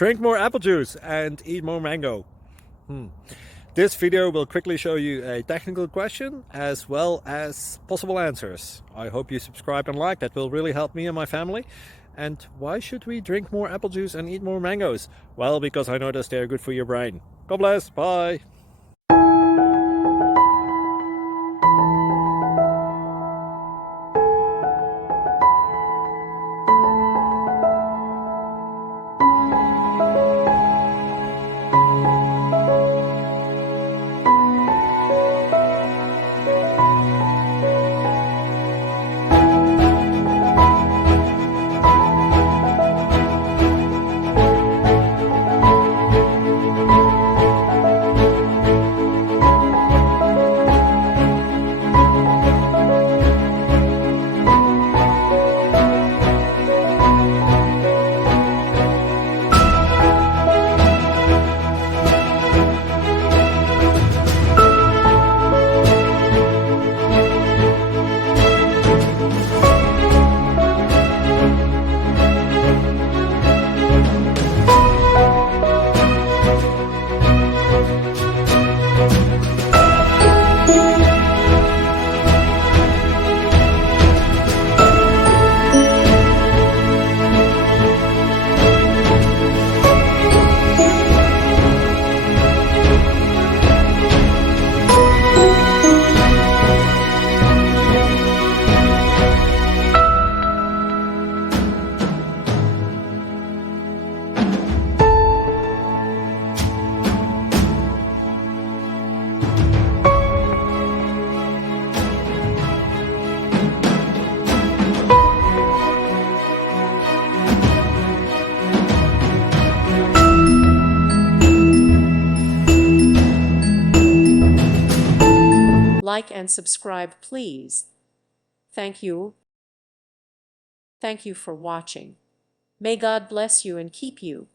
Drink more apple juice and eat more mango. This video will quickly show you a technical question as well as possible answers. I hope you subscribe and like, that will really help me and my family. And why should we drink more apple juice and eat more mangoes? Well, because I noticed they're good for your brain. God bless, bye! Like and subscribe, please. Thank you. Thank you for watching. May God bless you and keep you.